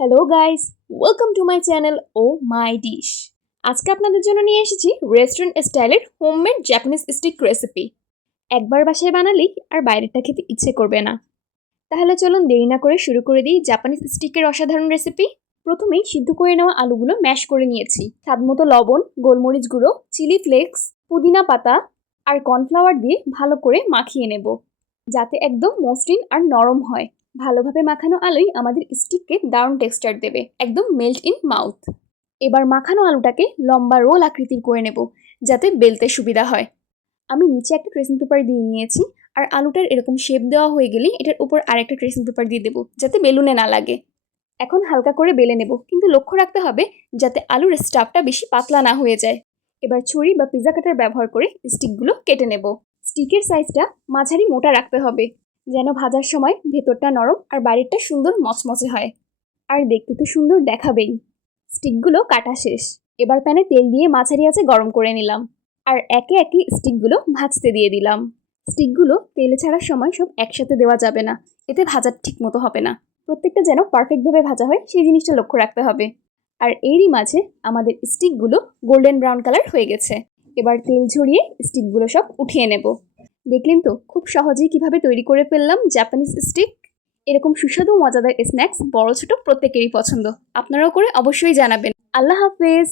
Hello guys, welcome to my channel oh my dish. আজকে আপনাদের জন্য নিয়ে এসেছি রেস্টুরেন্ট স্টাইলের হোমমেড জাপানিজ স্টিক রেসিপি। একবার বাসায় বানালেই আর বাইরেরটা খেতে ইচ্ছে করবে না। তাহলে চলুন দেরি না করে শুরু করে দিই জাপানিজ স্টিকের অসাধারণ রেসিপি। প্রথমেই সিদ্ধ করে নেওয়া আলুগুলো ম্যাশ করে নিয়েছি। স্বাদমতো লবণ, গোলমরিচ গুঁড়ো, চিলি ফ্লেক্স, পুদিনা পাতা আর কর্নফ্লাওয়ার দিয়ে ভালো করে মাখিয়ে নেব, যাতে একদম মসৃণ আর নরম হয়। ভালোভাবে মাখানো আলুই আমাদের স্টিককে দারুণ টেক্সচার দেবে, একদম মেল্ট ইন মাউথ। এবার মাখানো আলুটাকে লম্বা রোল আকৃতির করে নেব, যাতে বেলতে সুবিধা হয়। আমি নিচে একটা ট্রেসিং পেপার দিয়ে নিয়েছি, আর আলুটার এরকম শেপ দেওয়া হয়ে গেলে এটার উপর আরেকটা ট্রেসিং পেপার দিয়ে দেবো, যাতে বেলুনে না লাগে। এখন হালকা করে বেলে নেব, কিন্তু লক্ষ্য রাখতে হবে যাতে আলুর স্টাফটা বেশি পাতলা না হয়ে যায়। এবার ছুরি বা পিৎজা কাটার ব্যবহার করে স্টিকগুলো কেটে নেব। স্টিকের সাইজটা মাঝারি মোটা রাখতে হবে, যেন ভাজার সময় ভেতরটা নরম আর বাইরেরটা সুন্দর মচমচে হয়। আর দেখতে তো সুন্দর দেখাবেই। স্টিকগুলো কাটা শেষ। এবার প্যানে তেল দিয়ে মাঝারি আঁচে গরম করে নিলাম, আর একে একে স্টিকগুলো ভাজতে দিয়ে দিলাম। স্টিকগুলো তেলে ছাড়ার সময় সব একসাথে দেওয়া যাবে না, এতে ভাজা ঠিক মতো হবে না। প্রত্যেকটা যেন পারফেক্টভাবে ভাজা হয় সেই জিনিসটা লক্ষ্য রাখতে হবে। আর এরই মাঝে আমাদের স্টিকগুলো গোল্ডেন ব্রাউন কালার হয়ে গেছে। এবার তেল ঝরিয়ে স্টিকগুলো সব উঠিয়ে নেব। দেখলেন তো খুব সহজেই কিভাবে তৈরি করে ফেললাম জাপানিজ স্টিক। এরকম সুস্বাদু মজাদার স্ন্যাক্স বড় ছোট প্রত্যেকেরই পছন্দ। আপনারাও করে অবশ্যই জানাবেন। আল্লাহ হাফেজ।